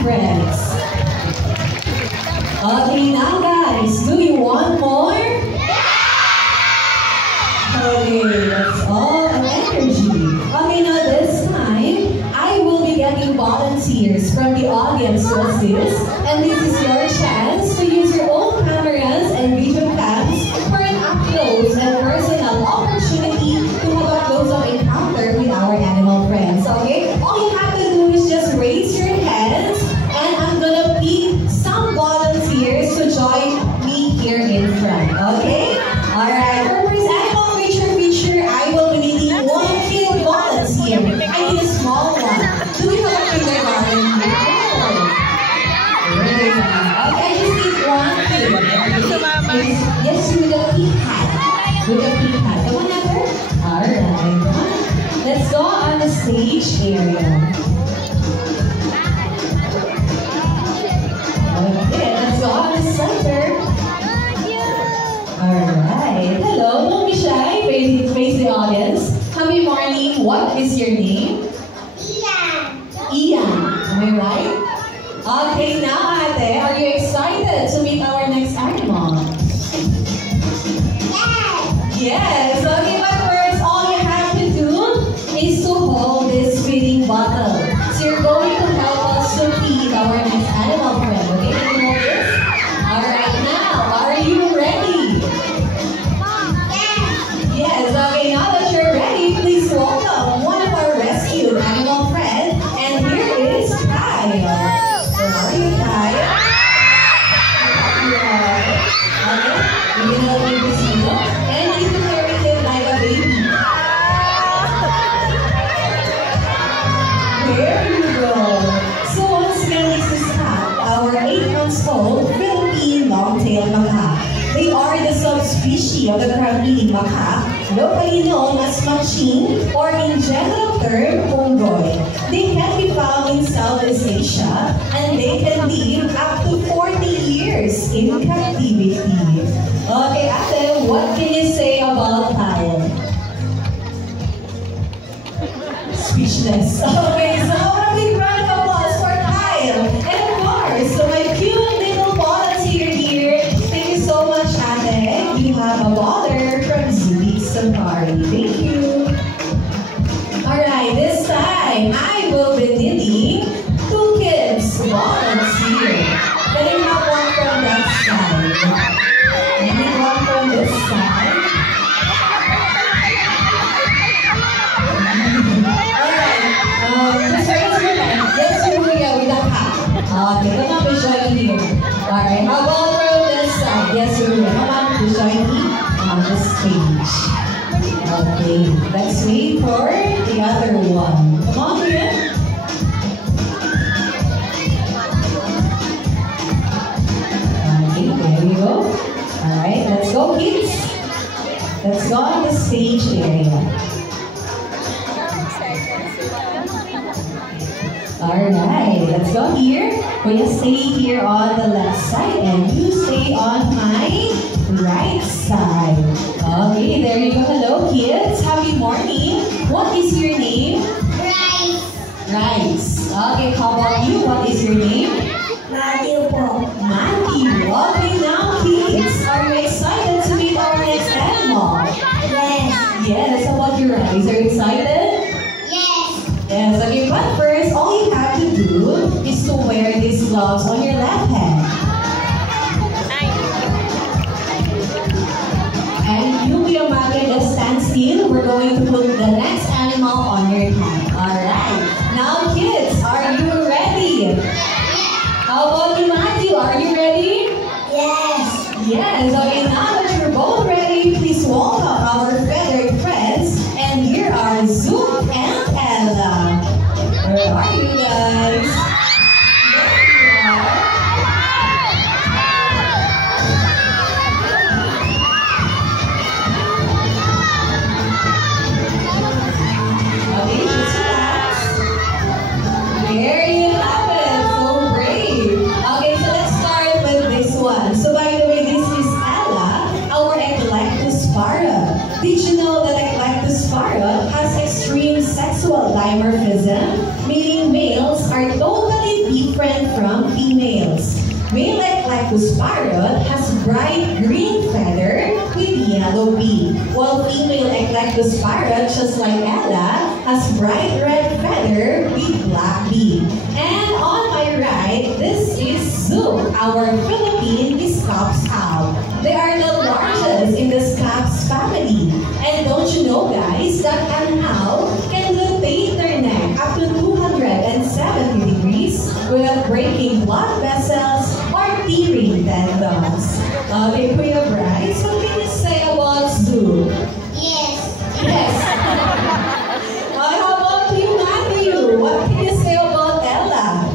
friends. Okay, now guys, do you want more? Okay, that's all an energy. Okay, now this time, I will be getting volunteers from the audience to assist, and this is your chance to use your own cameras and video cams for an up-close and personal opportunity to have a close-up encounter with our animal friends, okay? All you have to do is just raise your hands, and I'm gonna pick some volunteers to join me here in front, okay? Alright, for first animal feature, I will be needing one kid volunteer. I need a small one. Do we have a kindergarten here? Okay, I just need one kid. Yes, with a pink hat. With a pink hat. Come on, Heather. Alright. Let's go on the stage area. Okay, let's go on the center. Alright. Hello, don't be shy. Face the audience. Happy morning. What is your name? Ian. Ian. Am I right? Okay, now Ate, are you excited to meet our next animal? Yes. Yes. Okay, but first, all you have to do is to hold this feeding bottle. So you're going to help us to feed our next animal friend. Okay, can you hold this? Alright, now, are you ready? Yes, okay, now that you're ready, please welcome one of our rescued animal friends. And here is Kyle. Where are you, Kyle? Okay, you're gonna leave this meal. And you can carry him like a baby. There you go. So once again, this is Kat, our 8 months old Philippine long-tailed macaque. They are the subspecies of the crab-eating macaque, locally known as maching, or in general term, unggoy. They can be found in Southeast Asia, and they can live up to 40 years in captivity. Okay, Ate, what can you say about Kyle? Speechless. Okay, so a big round of applause for Kyle. And of course, so my cute little volunteer here. Thank you so much, Ate. You have a water from Zubik Safari. Thank you. Alright, this time I will be needing 2 kids volunteer. Can I have one from that side? Can I have one from this side? Alright, just raise your hand. Let's do it with a hat. Okay, come on, please join me here. Alright, how about from this side? Yes, Julia. Come on, please join me on the stage. Okay, let's wait for the other one. Come on, Julia. Okay, there we go. Alright, let's go, kids. Let's go on the stage area. Alright, let's go here. We're gonna stay here on the left side and you stay on my right side. Okay, there you go. Hello, kids. Happy morning. What is your name? Rice. Rice. Okay, how about you? What is your name? Matthew po. Matthew. Okay, now kids, are you excited to meet our next animal? Yes. Yes, how about you, Rice? Are you excited? Yes. Yes, okay, but first, all you have to do is to wear these gloves on your left hand. And you, Kuya Mate, just stand still. We're going to put the next animal on your hand. Alright. Now, kids, are you ready? How about you, Matthew? Are you ready? Yes. Yes, okay, now that you're both ready, please welcome our feathered friends. And here are Zoom and Ella. Where are you guys? There you are. Okay, just relax. There you have it. So brave. Okay, so let's start with this one. So by the way, this is Ella, our Eclectospara. Did you know that Eclectospara has extreme sexual dimorphism, meaning males are totally different different from females. Male Eclectus parrot has bright green feather with yellow beak, while female Eclectus parrot, just like Ella, has bright red feather with black beak. And on my right, this is Zook, our Philippine Scops owl. They are the largest in the Scops family. And don't you know, guys, that an owl can rotate their neck up to 270 degrees without breaking blood vessels or tearing tendons. Okay, Kuya Bryce, what can you say about Zook? Yes. Yes. How about you, Matthew? What can you say about Ella?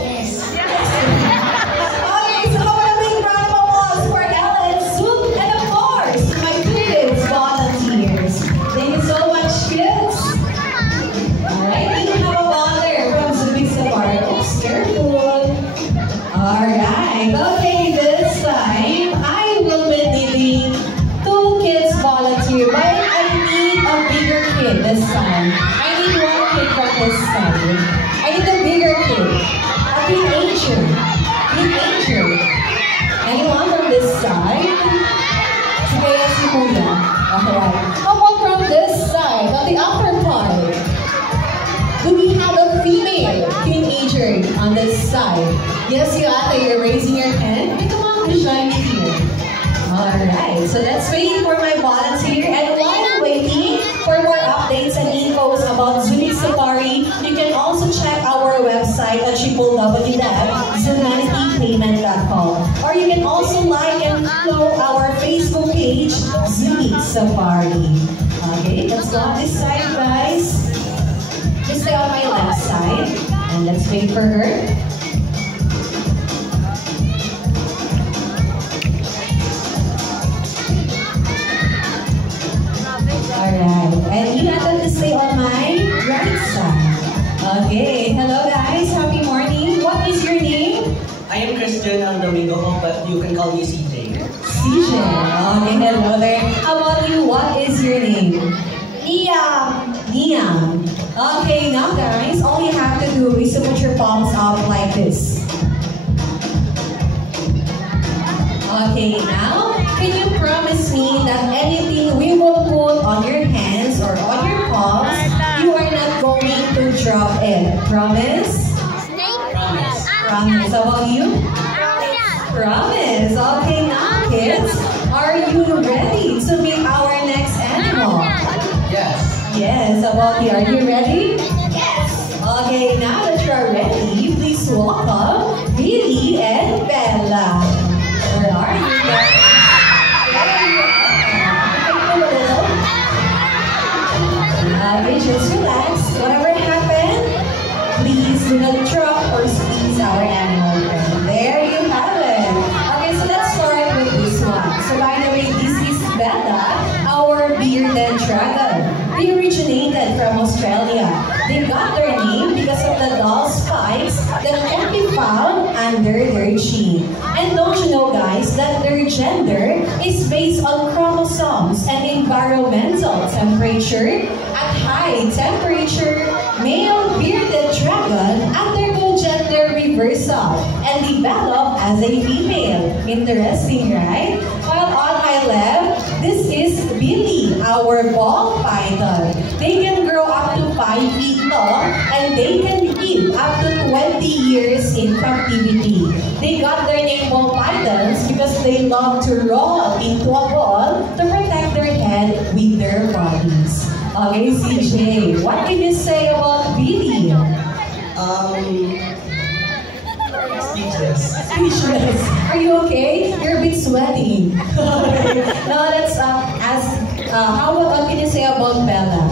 Yes. Okay, so how about a big round of applause for Ella and Zook, and of course, my kids volunteers. Thank you so much, kids. Alright, we have a water from Zubik Safari. Oops, careful. Alright, okay, this time I will be needing 2 kids volunteer, but I need a bigger kid this time. I need 1 kid from this side. I need a bigger kid. A teenager. Teenager. Anyone from this side? Sige, yes, si Kuya. Alright. How about from this side, on the upper part? Do we have a female teenager on this side? Yes, you are. You're raising your hand. Hey, come on, join me here. Alright, so let's wait for my volunteer. And while waiting for more updates and infos about Zubik Safari, you can also check our website at www.zumanitypayment.com. Or you can also like and follow our Facebook page, Zubik Safari. Okay, let's go on this side, guys. Just stay on my left side, and let's wait for her. Alright, and you have to stay on my right side. Okay, hello guys, happy morning. What is your name? I am Christian Domingo, but you can call me CJ. CJ. Okay, hello there. How about you? What is your name? Liam. Liam. Okay, now guys, all you have to do is to put your palms up like this. Okay, now, can you promise me that anything we will put on your hands or on your palms, you are not going to drop it? Promise? Promise. Promise. How about you? Promise. Okay, now kids, are you ready to meet our next animal? Yes. Yes, how about you? Are you ready? Yes. Okay, now that you are ready, please welcome Billy and Bella. Where are you guys? Where are you? Okay, just relax. Whatever happened, please do not drop or squeeze our animal friend. There you have it. Okay, so let's start with this one. So by the way, this is Bella, our bearded dragon. They originated from Australia. They got their name because of the dull spikes that can be found under their chin. And don't you know, guys, that their gender is based on chromosomes and environmental temperature. At high temperature, male bearded dragon undergo gender reversal and develop as a female. Interesting, right? While on my left, this is Billy, our ball python. They can grow up to 5 feet long and they can live up to 20 years in captivity. They got their name ball pythons because they love to roll into a ball to protect their head with their bodies. Okay, CJ, what can you say about Billy? Speechless. Speechless. Are you okay? You're a bit sweaty. No, that's how what can you say about Bella?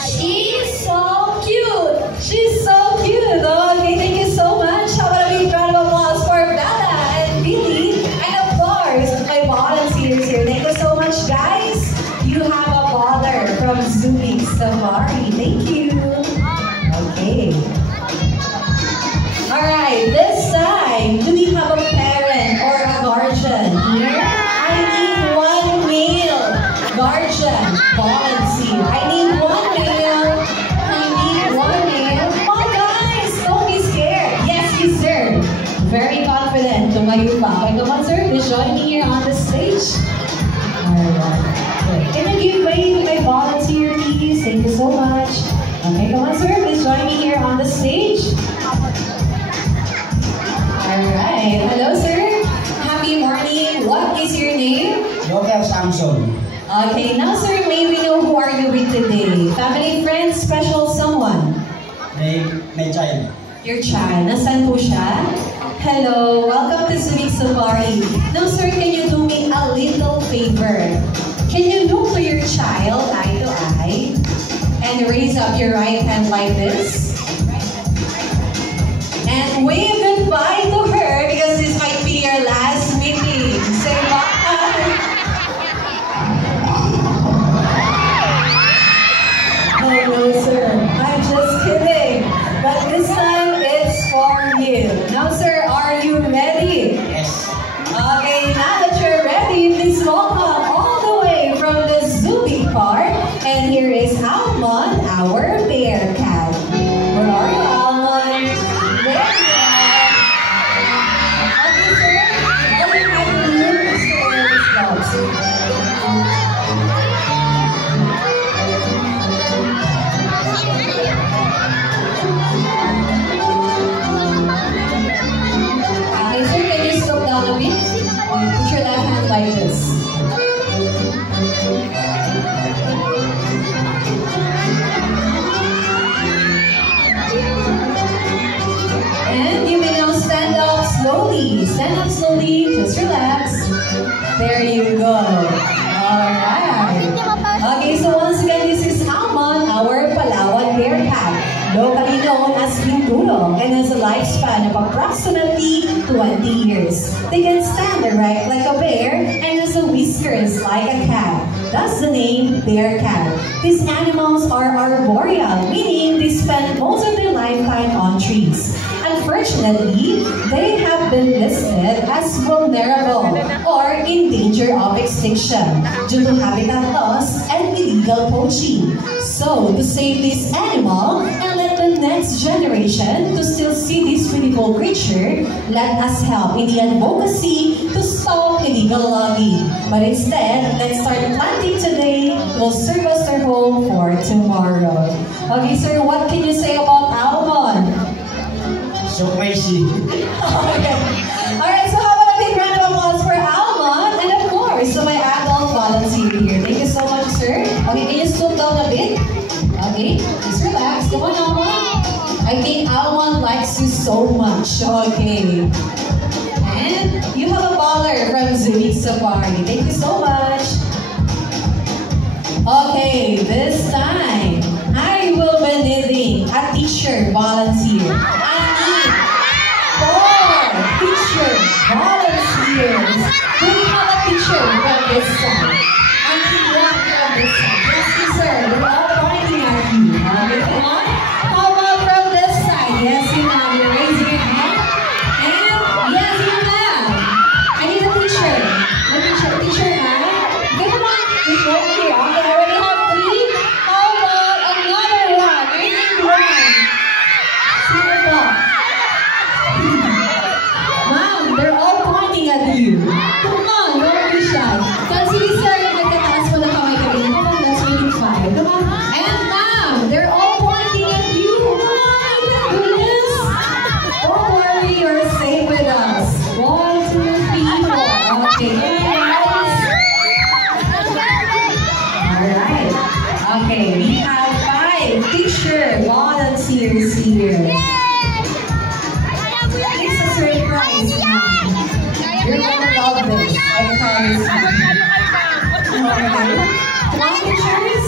She's so cute. She's so cute. Okay, thank you so much. How about a big round of applause for Bella and Billy, and of course my volunteers here. Thank you so much, guys. You have a baller from Zubik Safari. Thank you. Okay. Alright, this time, do we have a parent or a guardian here? I need 1 male guardian volunteer. I need 1 male. I need 1 male. Come on, back. Okay, come on, sir. Please join me here on the stage. Alright. Can you give way to my volunteer, please? Thank you so much. Okay, come on, sir. Please join me here on the stage. Alright. Hello, sir. Happy morning. What is your name? Dr. Samson. Okay, now, sir, may we know who are you with today? Family, friends, special someone? My child. Your child. Nasaan po siya? Hello. Welcome to Subic Safari. Now, sir, can you do me a little favor? Can you look to your child eye to eye and raise up your right hand like this? And wave goodbye to her because this might be your last meeting. Say bye. Oh no, sir. I'm just kidding. But this time it's for you. Now, sir, are you ready? Yes. Okay, now that you're ready, please welcome all the way from the Subic Park. And here is Almond, our bear cat. Where are you, Almond? There you are. Okay, sir. All you have to do is to wear these gloves. Okay, sir, can you slow down a bit? Put your left hand like this. And you may now stand up slowly. Stand up slowly, just relax. There you go. Alright. Okay, so once again, this is Almond, our Palawan bear cat, locally known as Pinturo, and has a lifespan of approximately 20 years. They can stand erect like a bear and has a whiskers like a cat. Thus the name bear cat. These animals are arboreal, meaning they spend most of their lifetime on trees. Unfortunately, they have been listed as vulnerable or in danger of extinction due to habitat loss and illegal poaching. So, to save this animal and let the next generation to still see this beautiful creature, let us help in the advocacy to stop illegal logging. But instead, let's start planting today. Will serve as their home for tomorrow. Okay, sir, what can you say about Almond? So crazy. Okay. Alright, so how about a big round of applause for Almond and of course, so my adult volunteer here. Thank you so much, sir. Okay, can you slow down a bit? Okay, just relax. Come on, Almond. I think Almond likes you so much. Okay. And you have a baller from Subic Safari. Thank you so much. Okay, this time, I will be needing a teacher volunteer. Teacher volunteers. Do we have a teacher from this side? I need one from this side. Yes, sir. We're all pointing at you. Okay, come on. How about from this side? Yes, you have. You're raising your hand. And yes, you have. I need a teacher. A teacher have. Okay, come on. Just right here. Okay, I already have 3. How about another one? I need one. See the dog. They're all pointing at you. Come on, don't be shy. Kasi sir, nagkataas mo na kamay ka rin. Come on, let's make it 5. Come on. And ma'am, they're all pointing at you. Come on, you can do this. Don't worry, you're safe with us. 1, 2, 3, 4. Okay, guys. Alright. Okay, we have 5 teacher volunteers here. It's a surprise. You're gonna love this, I promise you. Okay. Come on, pictures.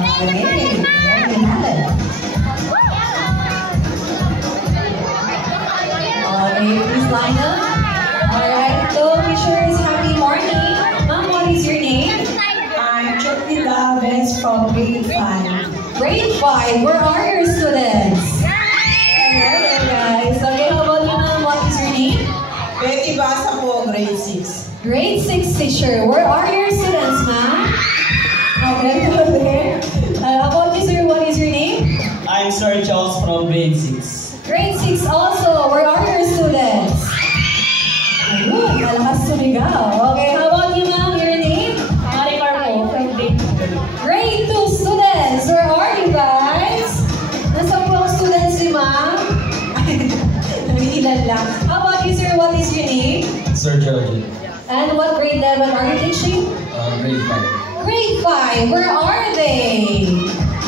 Okay, there you have it. Okay, please line up. Alright, so pictures, happy morning. Ma'am, what is your name? I'm Chutney Laves from grade 5. Grade 5, where are your students? Hello guys. Okay, how about you, ma'am? What is your name? Betty Basa po, grade 6. Grade 6 teacher, where are your students, ma'am? Okay, there. How about you, sir? What is your name? I'm Sir Charles from grade 6. Grade 6 also, where are your students? Ayun. Sociology. And what grade level are you teaching? Grade 5. Grade 5, where are they?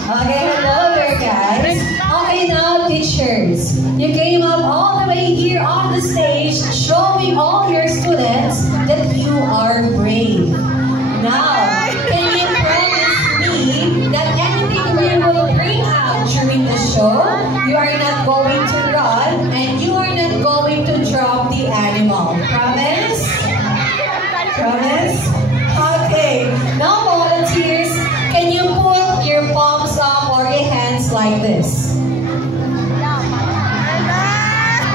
Okay, hello there guys. Okay, now teachers, you came up all the way here on the stage showing all your students that you are brave. Now, can you promise me that anything we will bring out during the show, you are not going to run and you are not going to drop the animal? Promise? Promise? Okay. Now volunteers, can you put your palms up or your hands like this?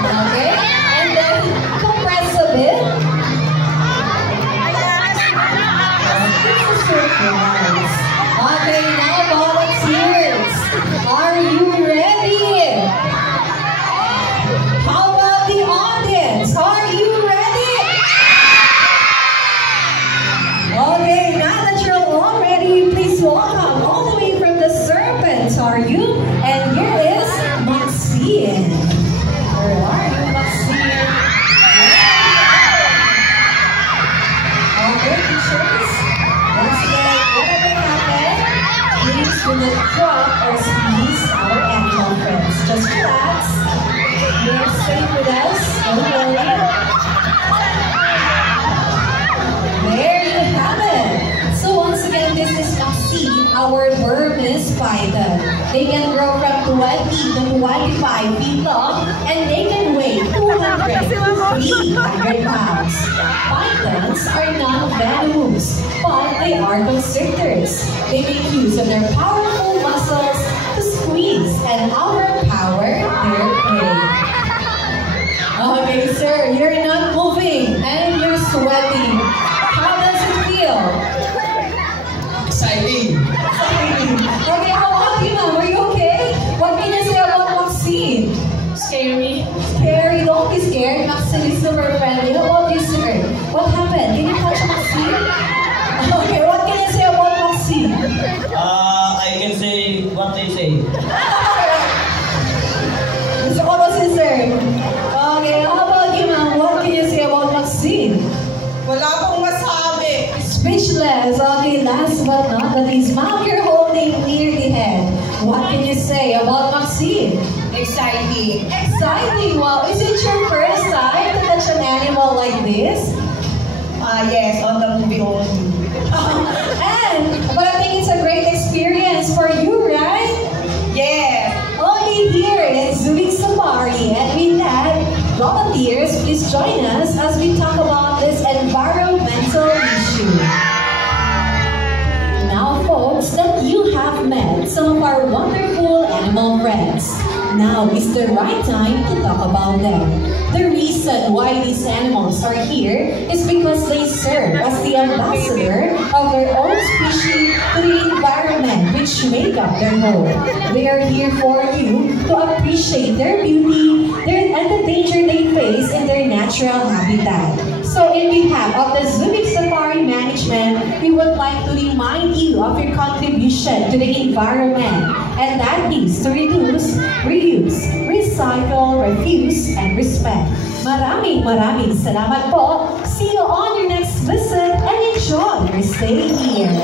Okay. And then compress a bit. This is surprise. Okay, now volunteers, are you ready? How about the audience? Are you ready? Okay, now that you're all ready, please welcome all the way from the Serpents, are you? And here is Maxine. Where are you, Maxine? Okay, teachers, once again, whatever happened, please do not drop or squeeze our animal friends. Just relax. You're safe with us. Don't worry. There you have it. So once again, this is Maxine, our Burmese python. They can grow from 20 to 25 feet long and they can weigh 200 to 300 pounds. Pythons are not venomous, but they are constrictors. They make use of their powerful muscles to squeeze and overpower their prey. Okay, sir, you're not moving and you're sweating. How does it feel? Exciting. Okay, how about you, ma'am? Are you okay? What can you say about Maxine? Scary. Scary, don't be scared. Maxine is super friendly. How about you, sir? What happened? Can you touch Maxine? Okay, what can you say about Maxine? I can say what they say. So what was it, sir? Okay, how about you, ma'am? What can you say about Maxine? Wala akong masabi. Speechless. Okay, last but not the least, ma'am, you're holding near the head. What can you say about Maxine? Exciting. Exciting! Wow, is it your first time to touch an animal like this? Yes, on the movie only. But I think it's a great experience for you, right? Yes. Okay, here in Zubik Safari, and with that, volunteers, please join us as we talk about this environmental issue. Now, folks, that you have met some of our wonderful animal friends, now is the right time to talk about them. The reason why these animals are here is because they serve as the ambassador of their own species to the environment which make up their home. They are here for you to appreciate their beauty and the danger they face in their natural habitat. So in behalf of the Zubik Safari Management, we would like to remind you of your contribution to the environment, and that is to reduce, reuse, recycle, refuse, and respect. Maraming salamat po. See you on your next visit and enjoy your stay here.